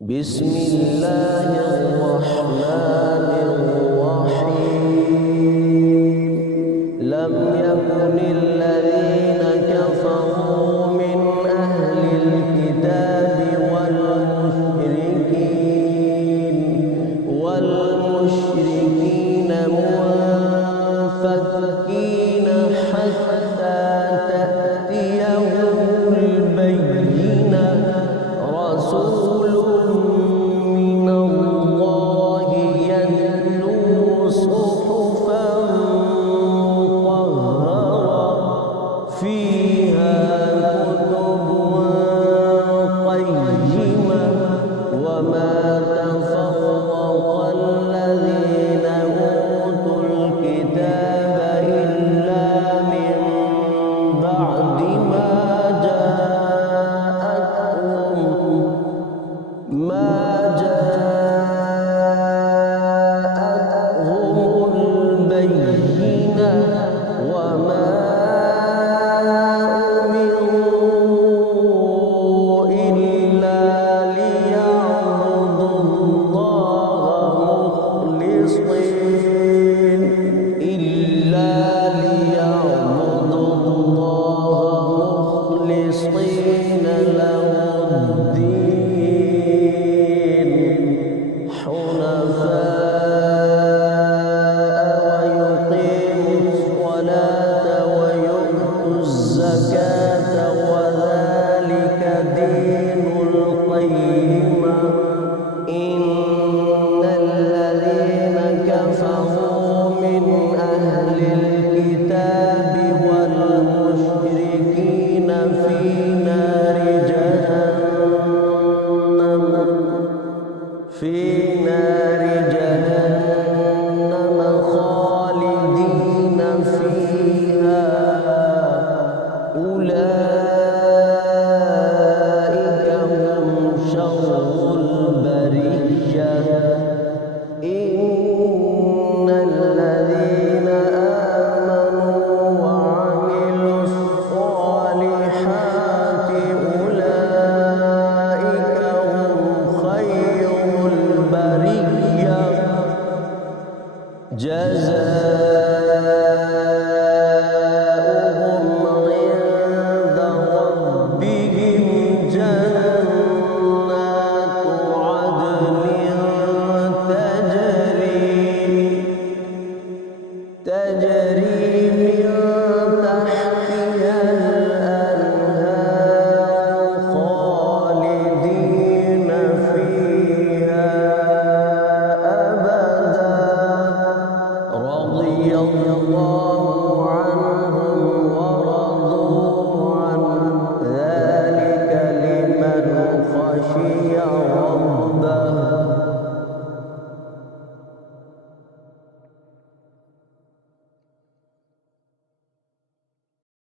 بسم الله الرحمن الرحيم. لم يكن الذين كفروا من أهل الكتاب والمشركين منفكين حتى تأتيهم البينة. رسول من الله يتلو صحفا مطهرة فيها كتب قيمة وما تفرق الذين أوتوا الكتاب إلا من بعد ما جاءتهم البينة وما أمروا إلا ليعبدوا الله مخلصين له الدين حنفاء ويقيموا الصلاة ويؤتوا الزكاة وذلك دين القيمة. إن الذين كفروا من أهل الكتاب والمشركين في نار جهنم